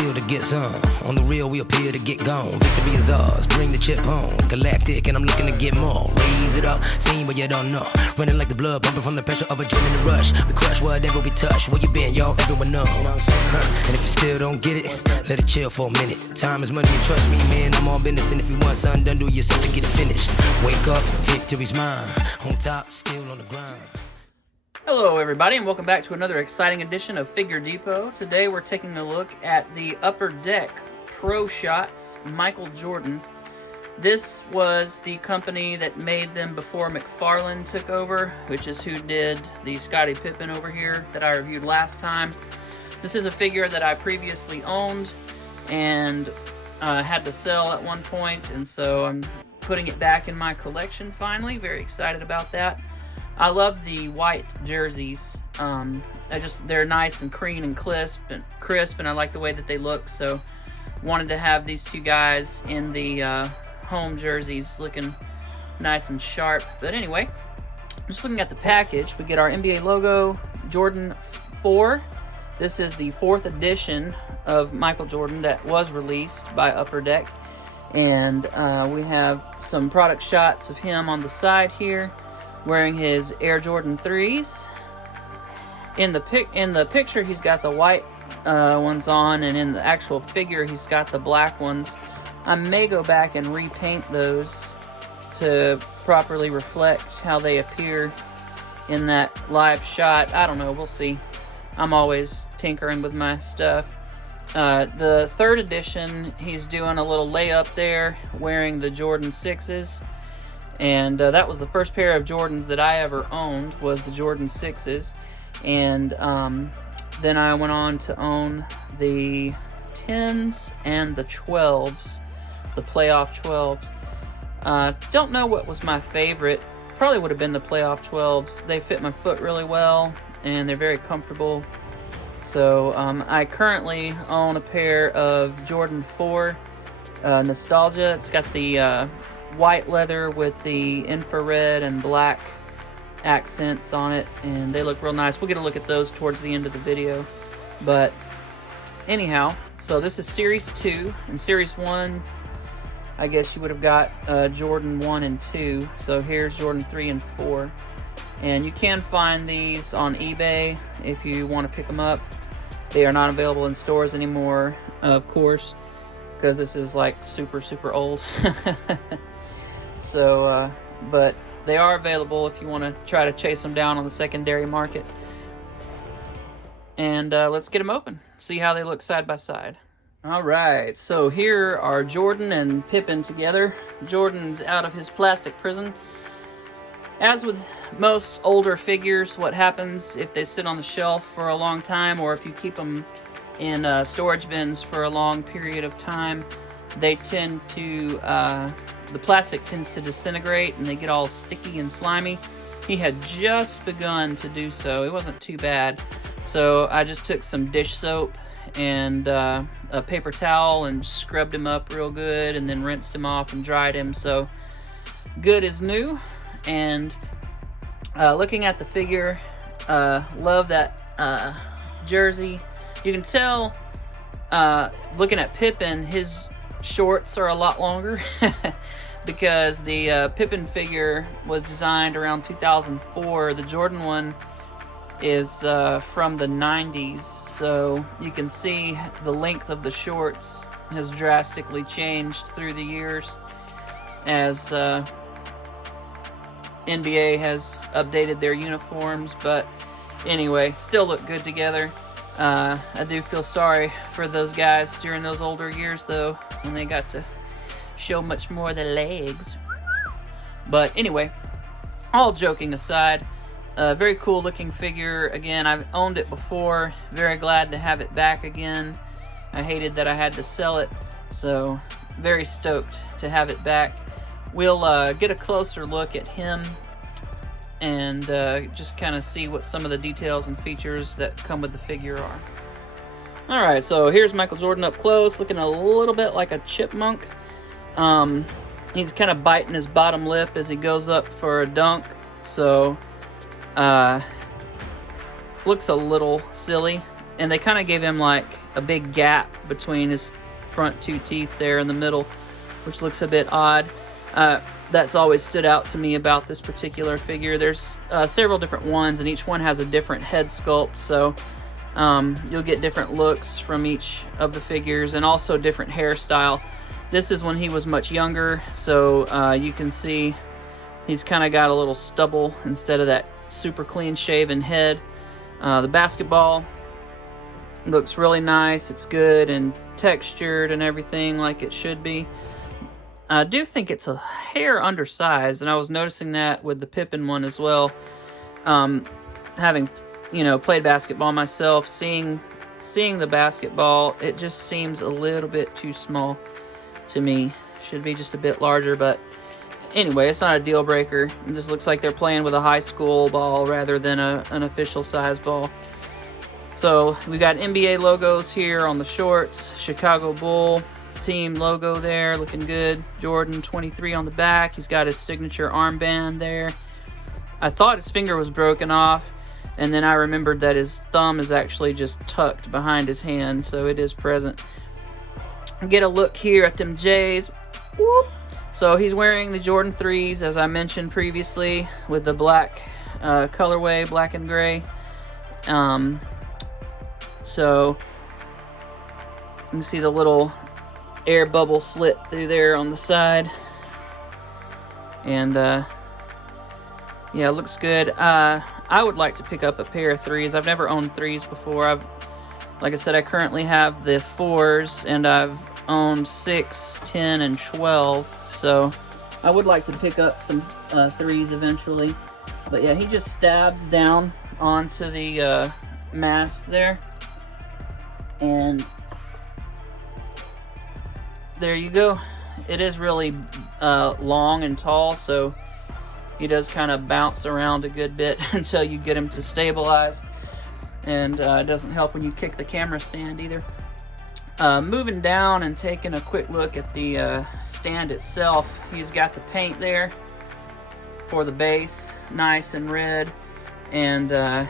feel to get some. On the real, we appear to get gone. Victory is ours, bring the chip home. Galactic, and I'm looking to get more. Raise it up, seen but you don't know. Running like the blood, pumping from the pressure of adrenaline rush. We crush whatever we touch. Where you been, y'all? Everyone know. And if you still don't get it, let it chill for a minute. Time is money, and trust me, man, I'm on business. And if you want something done, do yourself to get it finished. Wake up, victory's mine. On top, still on the grind. Hello everybody, and welcome back to another exciting edition of Figure Depot. Today we're taking a look at the Upper Deck Pro Shots Michael Jordan. This was the company that made them before McFarlane took over, which is who did the Scottie Pippen over here that I reviewed last time. This is a figure that I previously owned and had to sell at one point, and so I'm putting it back in my collection finally. Very excited about that. I love the white jerseys. They're nice and clean and crisp, and I like the way that they look. So, wanted to have these two guys in the home jerseys, looking nice and sharp. But anyway, just looking at the package, we get our NBA logo, Jordan 4. This is the 4th edition of Michael Jordan that was released by Upper Deck, and we have some product shots of him on the side here, wearing his Air Jordan 3s. In the picture, he's got the white ones on, and in the actual figure, he's got the black ones. I may go back and repaint those to properly reflect how they appear in that live shot. I don't know, we'll see. I'm always tinkering with my stuff. The 3rd edition, he's doing a little layup there, wearing the Jordan 6s. And that was the first pair of Jordans that I ever owned, was the Jordan 6s. And then I went on to own the 10s and the 12s, the playoff 12s. Don't know what was my favorite. Probably would have been the playoff 12s. They fit my foot really well, and they're very comfortable. So I currently own a pair of Jordan 4 Nostalgia. It's got the white leather with the infrared and black accents on it, and they look real nice. We'll get a look at those towards the end of the video. But anyhow, so this is Series 2. In Series 1, I guess you would have got Jordan 1 and 2. So here's Jordan 3 and 4. And you can find these on eBay if you want to pick them up. They are not available in stores anymore, of course, because this is like super old. So, but they are available if you want to try to chase them down on the secondary market. And let's get them open, see how they look side by side. All right, so here are Jordan and Pippen together. Jordan's out of his plastic prison. As with most older figures, what happens if they sit on the shelf for a long time, or if you keep them in storage bins for a long period of time, they tend to, the plastic tends to disintegrate and they get all sticky and slimy. He had just begun to do so. It wasn't too bad. So I just took some dish soap and a paper towel and scrubbed him up real good, and then rinsed him off and dried him. So good as new. And looking at the figure, love that jersey. You can tell, looking at Pippen, his shorts are a lot longer because the Pippen figure was designed around 2004. The Jordan one is from the 90s, so you can see the length of the shorts has drastically changed through the years as NBA has updated their uniforms. But anyway, still look good together. I do feel sorry for those guys during those older years, though, when they got to show much more of the legs. But anyway, all joking aside, very cool looking figure. Again, I've owned it before. Very glad to have it back again. I hated that I had to sell it, so very stoked to have it back. We'll get a closer look at him and just kind of see what some of the details and features that come with the figure are. Alright, so here's Michael Jordan up close, looking a little bit like a chipmunk. He's kind of biting his bottom lip as he goes up for a dunk, so looks a little silly. and they kind of gave him like a big gap between his front 2 teeth there in the middle, which looks a bit odd. That's always stood out to me about this particular figure. There's several different ones, and each one has a different head sculpt, so you'll get different looks from each of the figures, and also different hairstyle. This is when he was much younger, so you can see he's kind of got a little stubble instead of that super clean shaven head. The basketball looks really nice. It's good and textured and everything like it should be. I do think it's a hair undersized, and I was noticing that with the Pippen one as well. Having, played basketball myself, seeing the basketball, it just seems a little bit too small to me. Should be just a bit larger, but anyway, it's not a deal breaker. It just looks like they're playing with a high school ball rather than an official size ball. So we got NBA logos here on the shorts, Chicago Bull team logo there, looking good. Jordan 23 on the back. He's got his signature armband there. I thought his finger was broken off, and then I remembered that his thumb is actually just tucked behind his hand, so it is present. Get a look here at them J's. Whoop. So he's wearing the Jordan 3s, as I mentioned previously, with the black colorway, black and gray. So you can see the little air bubble slit through there on the side, and yeah, it looks good. I would like to pick up a pair of 3s. I've never owned 3s before. Like I said, I currently have the 4s, and I've owned 6, 10, and 12, so I would like to pick up some 3s eventually. But yeah, he just stabs down onto the mask there, and there you go. It is really long and tall, so he does kind of bounce around a good bit until you get him to stabilize, and it doesn't help when you kick the camera stand either. Moving down and taking a quick look at the stand itself, he's got the paint there for the base, nice and red and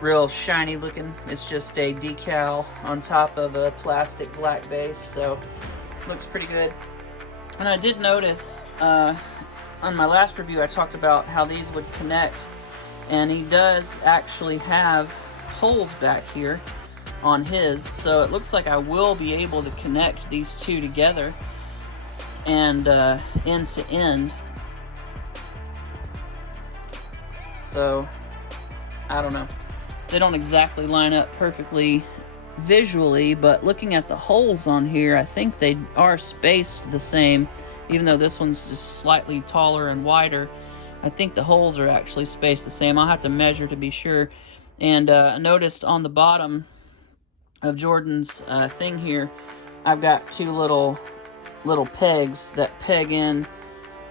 real shiny looking. It's just a decal on top of a plastic black base, so looks pretty good. And I did notice on my last review I talked about how these would connect, and he does actually have holes back here on his, so it looks like I will be able to connect these two together and end to end. So I don't know, they don't exactly line up perfectly visually, but looking at the holes on here, I think they are spaced the same. Even though this one's just slightly taller and wider, I think the holes are actually spaced the same. I'll have to measure to be sure. And I noticed on the bottom of Jordan's thing here, I've got two little pegs that peg in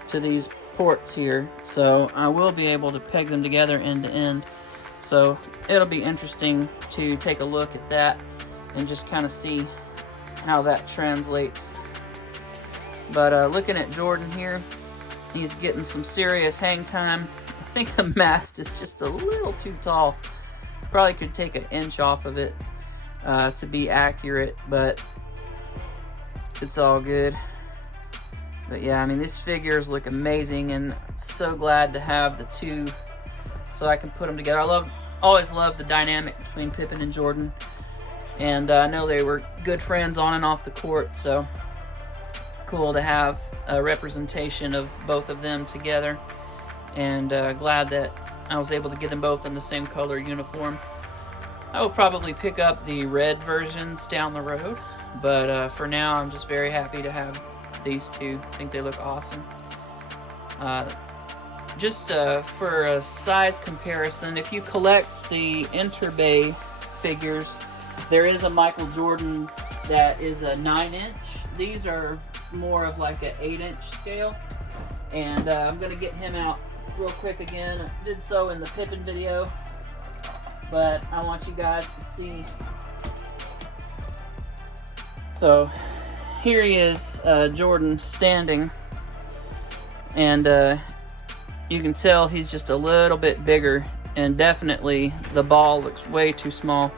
to these ports here, so I will be able to peg them together end to end. So it'll be interesting to take a look at that and just kind of see how that translates. But looking at Jordan here, he's getting some serious hang time. I think the mast is just a little too tall. Probably could take an inch off of it to be accurate, but it's all good. But yeah, I mean, these figures look amazing, and so glad to have the two so I can put them together. Always loved the dynamic between Pippen and Jordan, and I know they were good friends on and off the court, so cool to have a representation of both of them together, and glad that I was able to get them both in the same color uniform. I will probably pick up the red versions down the road, but for now I'm just very happy to have these two. I think they look awesome. Just for a size comparison, if you collect the Interbay figures, there is a Michael Jordan that is a 9-inch. These are more of like an 8-inch scale, and I'm gonna get him out real quick again. I did so in the Pippen video, but I want you guys to see. So here he is, Jordan standing, and you can tell he's just a little bit bigger, and definitely the ball looks way too small.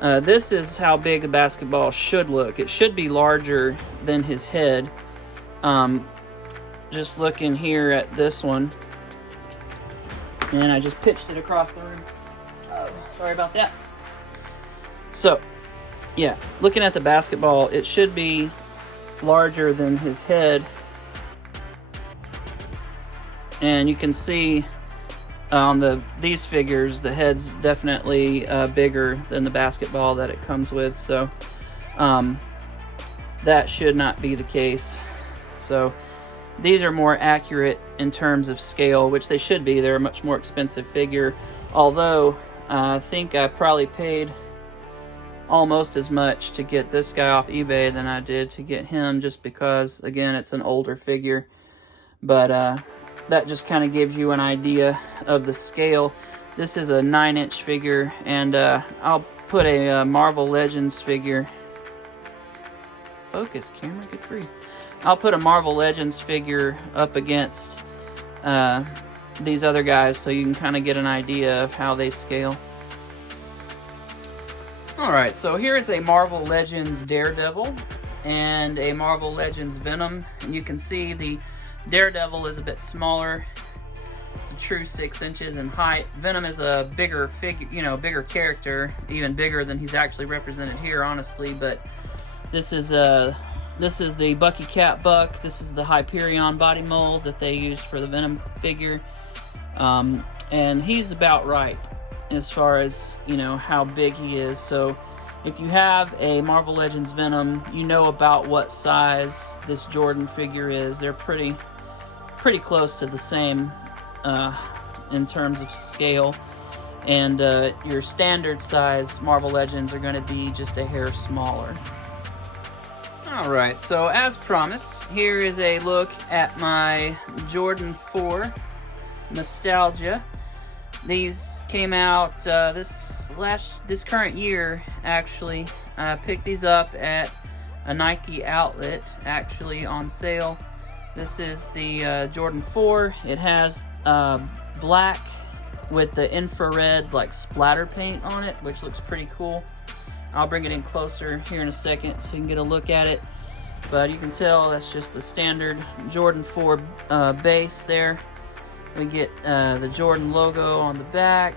This is how big a basketball should look. It should be larger than his head. Just looking here at this one, and I just pitched it across the room. Oh, sorry about that. So, yeah, looking at the basketball, it should be larger than his head. And you can see on these figures, the head's definitely bigger than the basketball that it comes with. So, that should not be the case. So, these are more accurate in terms of scale, which they should be. They're a much more expensive figure. Although, I think I probably paid almost as much to get this guy off eBay than I did to get him, just because, again, it's an older figure. But that just kind of gives you an idea of the scale. This is a 9-inch figure, and I'll put a Marvel Legends figure. Focus, camera, good grief. I'll put a Marvel Legends figure up against these other guys so you can kind of get an idea of how they scale. Alright, so here is a Marvel Legends Daredevil and a Marvel Legends Venom. And you can see the Daredevil is a bit smaller. It's a true 6 inches in height. Venom is a bigger figure, you know, bigger character, even bigger than he's actually represented here, honestly. But this is the Bucky Cat Buck. This is the Hyperion body mold that they used for the Venom figure. And he's about right as far as, you know, how big he is. So if you have a Marvel Legends Venom, you know about what size this Jordan figure is. They're pretty close to the same in terms of scale. And your standard size Marvel Legends are going to be just a hair smaller. Alright, so as promised, here is a look at my Jordan 4 Nostalgia. These came out this current year, actually. I picked these up at a Nike outlet, actually, on sale. This is the Jordan 4. It has black with the infrared like splatter paint on it, which looks pretty cool. I'll bring it in closer here in a second so you can get a look at it. But you can tell that's just the standard Jordan 4 base there. We get the Jordan logo on the back.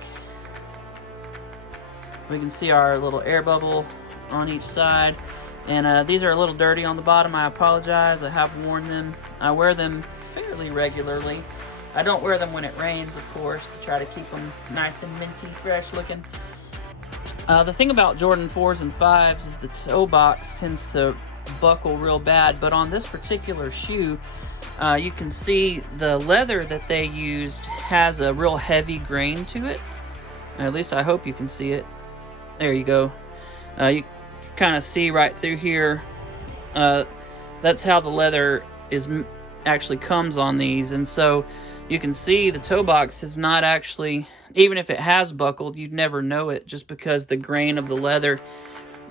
We can see our little air bubble on each side. And these are a little dirty on the bottom. I apologize. I have worn them. I wear them fairly regularly. I don't wear them when it rains, of course, to try to keep them nice and minty, fresh looking. The thing about Jordan 4s and 5s is the toe box tends to buckle real bad, but on this particular shoe, you can see the leather that they used has a real heavy grain to it. At least I hope you can see it. There you go. You kind of see right through here. That's how the leather actually comes on these, and so you can see the toe box is not actually, even if it has buckled, you'd never know it just because the grain of the leather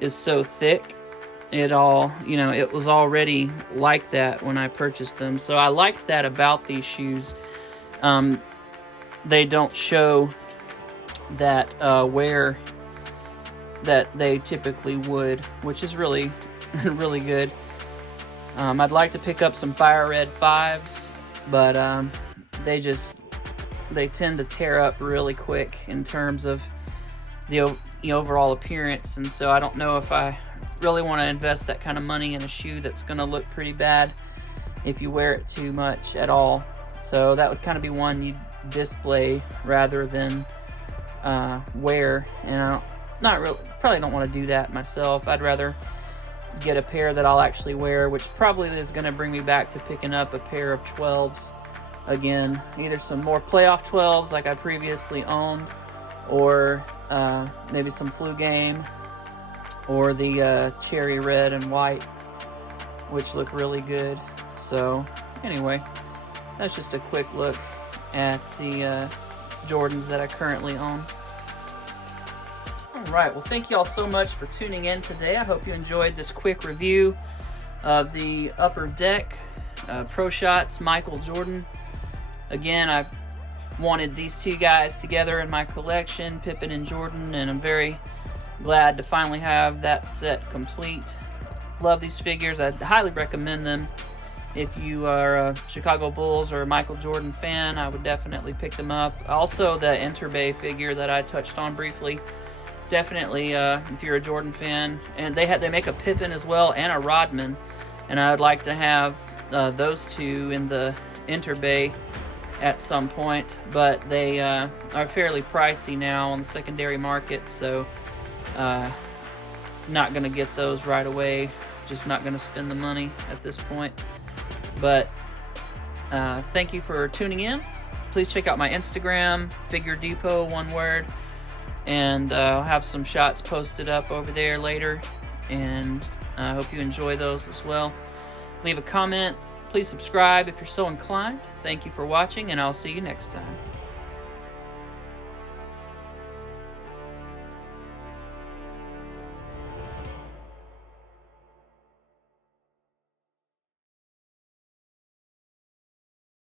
is so thick. It was already like that when I purchased them. So I liked that about these shoes. They don't show that wear that they typically would, which is really, really good. I'd like to pick up some Fire Red 5s, but they tend to tear up really quick in terms of the overall appearance, and so I don't know if I really want to invest that kind of money in a shoe that's going to look pretty bad if you wear it too much at all. So that would kind of be one you display rather than wear, and probably don't want to do that myself. I'd rather get a pair that I'll actually wear, which probably is going to bring me back to picking up a pair of 12s again, either some more playoff 12s like I previously owned, or maybe some Flu Game, or the cherry red and white, which look really good. So anyway, that's just a quick look at the Jordans that I currently own. Alright, well, thank you all so much for tuning in today. I hope you enjoyed this quick review of the Upper Deck Pro Shots Michael Jordan. Again, I wanted these two guys together in my collection, Pippen and Jordan, and I'm very glad to finally have that set complete. Love these figures. I highly recommend them. If you are a Chicago Bulls or a Michael Jordan fan, I would definitely pick them up. Also, the Interbay figure that I touched on briefly, definitely if you're a Jordan fan. And they make a Pippen as well and a Rodman, and I would like to have those two in the Interbay at some point, but they are fairly pricey now on the secondary market, so not going to get those right away. Just not going to spend the money at this point. But thank you for tuning in. Please check out my Instagram, Figure Depot, one word, and I'll have some shots posted up over there later, and I hope you enjoy those as well. Leave a comment. Please subscribe if you're so inclined. Thank you for watching, and I'll see you next time.